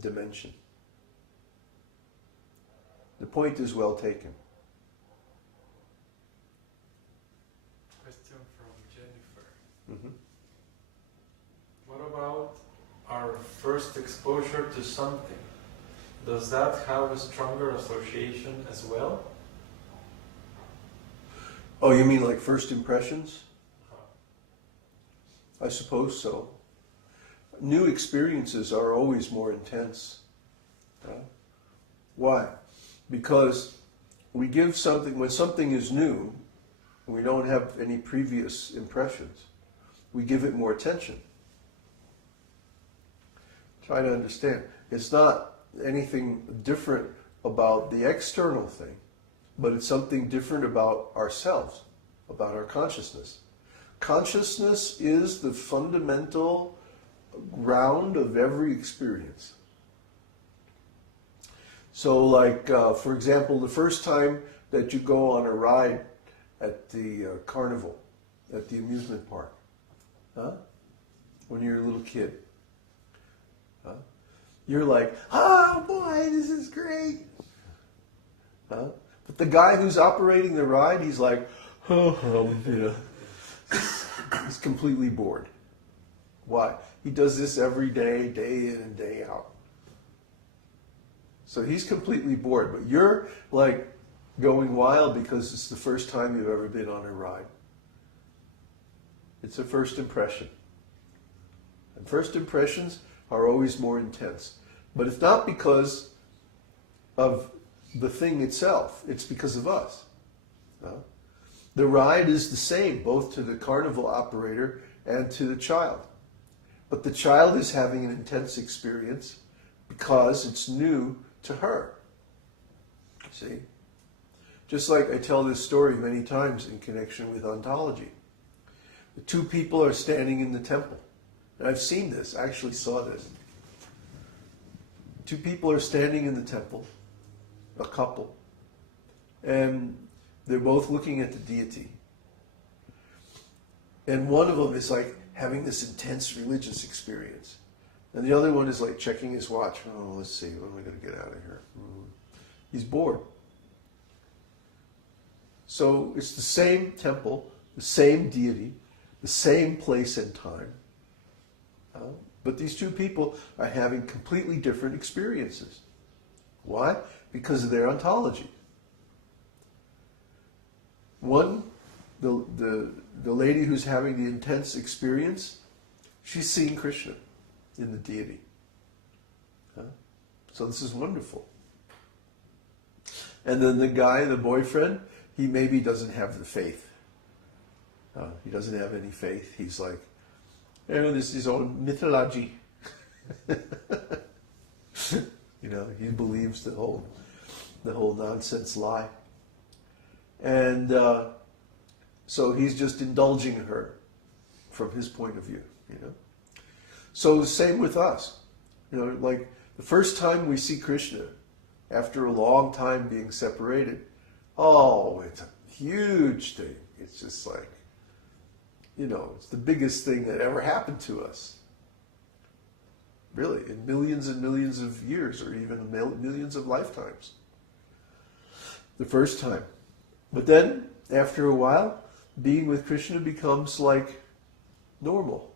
dimension. The point is well taken. Question from Jennifer. Mm-hmm. What about our first exposure to something? Does that have a stronger association as well? Oh, you mean like first impressions? I suppose so. New experiences are always more intense. Why? Because we give something, when something is new, and we don't have any previous impressions, we give it more attention. Try to understand. It's not anything different about the external thing, but it's something different about ourselves, about our consciousness. Consciousness is the fundamental ground of every experience. So like, for example, the first time that you go on a ride at the carnival, at the amusement park, when you're a little kid, you're like, oh boy, this is great. But the guy who's operating the ride, he's like, he's completely bored. Why? He does this every day, day in and day out. So he's completely bored, but you're like going wild because it's the first time you've ever been on a ride. It's a first impression. And first impressions are always more intense. But it's not because of the thing itself, it's because of us. The ride is the same, both to the carnival operator and to the child. But the child is having an intense experience because it's new to her. See? Just like I tell this story many times in connection with ontology. The two people are standing in the temple. And I've seen this, I actually saw this. Two people are standing in the temple, a couple, and they're both looking at the deity. And one of them is like having this intense religious experience. And the other one is like checking his watch. Oh, let's see, when am I going to get out of here? He's bored. So it's the same temple, the same deity, the same place and time. But these two people are having completely different experiences. Why? Because of their ontology. One, the lady who's having the intense experience, she's seeing Krishna in the deity. So this is wonderful. And then the guy, the boyfriend, he maybe doesn't have the faith. He doesn't have any faith. He's like, this is all mythology. He believes the whole nonsense lie. And so he's just indulging her from his point of view, So same with us. Like the first time we see Krishna, after a long time being separated, it's a huge thing. It's just like, it's the biggest thing that ever happened to us. Really, in millions and millions of years, or even millions of lifetimes. The first time. But then, after a while, being with Krishna becomes like normal.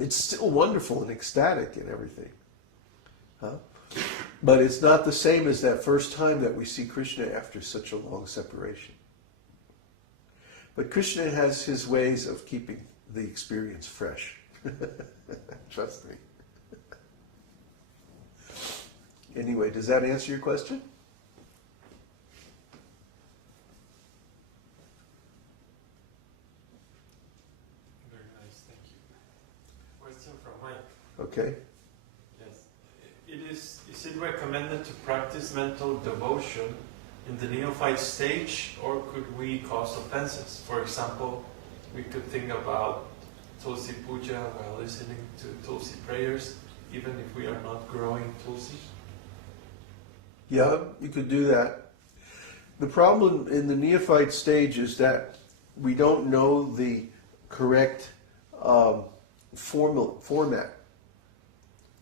It's still wonderful and ecstatic and everything. But it's not the same as that first time that we see Krishna after such a long separation. But Krishna has his ways of keeping the experience fresh. Trust me. Anyway, does that answer your question? Very nice, thank you. Question from Mike. Okay. Yes. Is it recommended to practice mental devotion in the neophyte stage, or could we cause offenses? For example, we could think about Tulsi Puja while listening to Tulsi prayers, even if we are not growing Tulsi? Yeah, you could do that. The problem in the neophyte stage is that we don't know the correct format.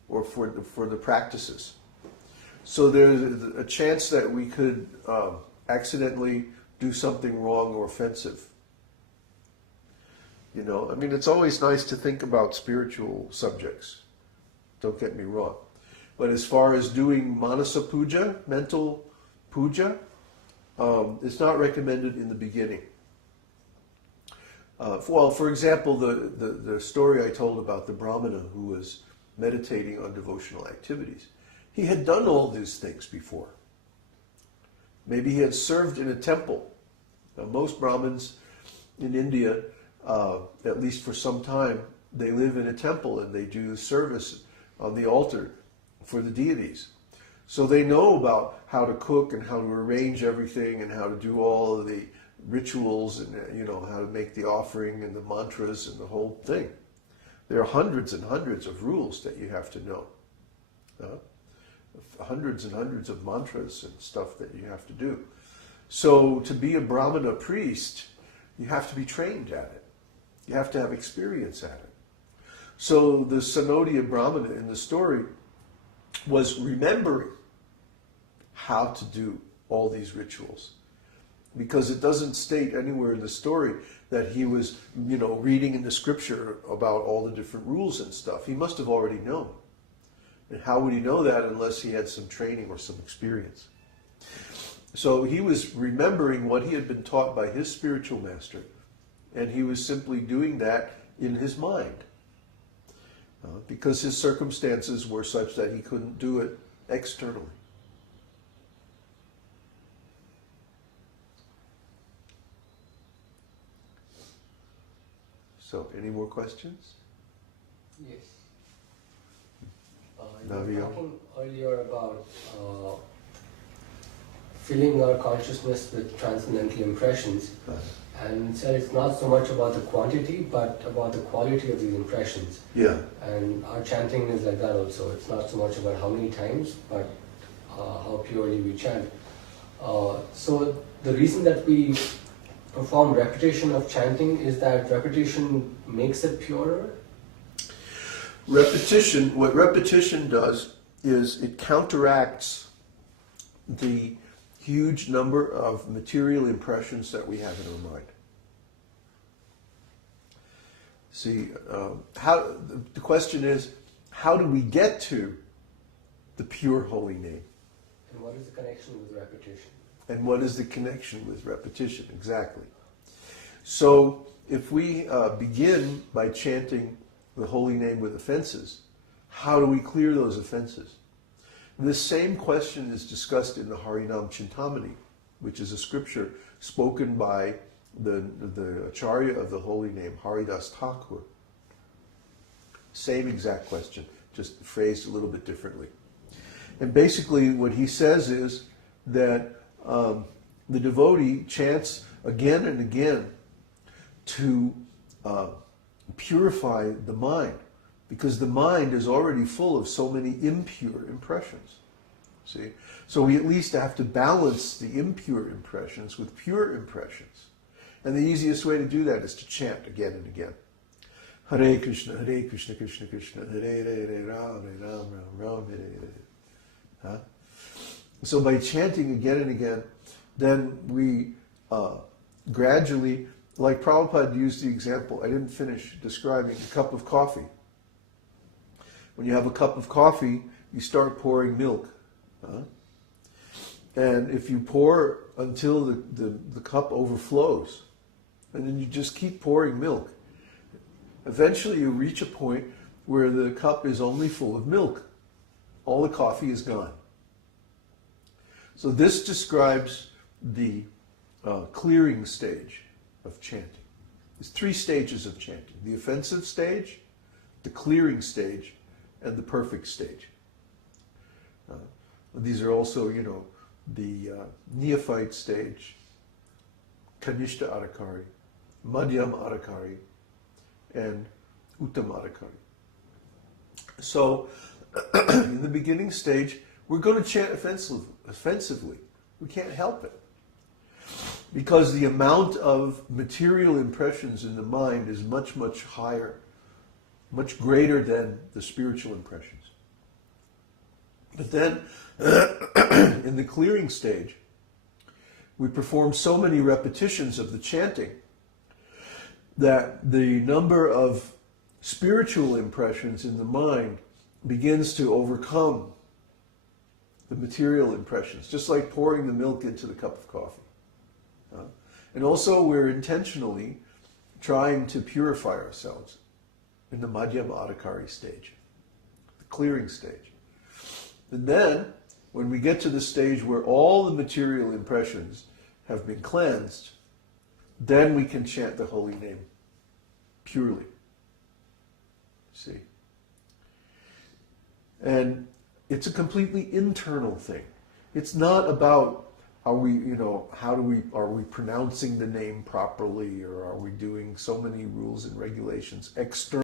or for the practices. So there's a chance that we could accidentally do something wrong or offensive. You know, I mean, it's always nice to think about spiritual subjects. Don't get me wrong. But as far as doing manasa puja, mental puja, it's not recommended in the beginning. Well, for example, the story I told about the Brahmana who was meditating on devotional activities. He had done all these things before. Maybe he had served in a temple. Now, most Brahmins in India, at least for some time, they live in a temple and they do service on the altar for the deities. So they know about how to cook and how to arrange everything and how to do all of the rituals and, you know, how to make the offering and the mantras and the whole thing. There are hundreds and hundreds of rules that you have to know. Hundreds and hundreds of mantras and stuff that you have to do. So to be a Brahmana priest, you have to be trained at it. You have to have experience at it. So the Sanodiya Brahmana in the story was remembering how to do all these rituals. Because it doesn't state anywhere in the story that he was, you know, reading in the scripture about all the different rules and stuff. He must have already known. And how would he know that unless he had some training or some experience? So he was remembering what he had been taught by his spiritual master, and he was simply doing that in his mind. Because his circumstances were such that he couldn't do it externally. So, any more questions? Yes. You were talking earlier about filling our consciousness with transcendental impressions, and said it's not so much about the quantity, but about the quality of these impressions. Yeah. And our chanting is like that also. It's not so much about how many times, but how purely we chant. So the reason that we perform repetition of chanting is that repetition makes it purer? Repetition, what repetition does is it counteracts the huge number of material impressions that we have in our mind. See, the question is, how do we get to the pure holy name? And what is the connection with repetition? And what is the connection with repetition? Exactly. So, if we begin by chanting the holy name with offenses, how do we clear those offenses? This same question is discussed in the Harinam Chintamani, which is a scripture spoken by the Acharya of the holy name, Haridas Thakur. Same exact question, just phrased a little bit differently. And basically what he says is that the devotee chants again and again to purify the mind, because the mind is already full of so many impure impressions. See? So we at least have to balance the impure impressions with pure impressions. And the easiest way to do that is to chant again and again. Hare Krishna, Krishna Krishna, Hare Hare, Ram, Ram, Ram, Hare Hare. So by chanting again and again, then we gradually, like Prabhupada used the example, I didn't finish describing a cup of coffee. When you have a cup of coffee, you start pouring milk. And if you pour until the cup overflows, and then you just keep pouring milk, eventually you reach a point where the cup is only full of milk. All the coffee is gone. So this describes the clearing stage of chanting. There's 3 stages of chanting: the offensive stage, the clearing stage, and the perfect stage. These are also, the neophyte stage, kanishta adhikari, madhyam adhikari, and uttam adhikari. So, in the beginning stage, we're going to chant offensively. We can't help it. Because the amount of material impressions in the mind is much, much higher, much greater than the spiritual impressions. But then, in the clearing stage, we perform so many repetitions of the chanting that the number of spiritual impressions in the mind begins to overcome the material impressions, just like pouring the milk into the cup of coffee. And also we're intentionally trying to purify ourselves in the madhyama adhikari stage, the clearing stage. And then, when we get to the stage where all the material impressions have been cleansed, then we can chant the holy name purely. See? And it's a completely internal thing. It's not about are we pronouncing the name properly, or are we doing so many rules and regulations external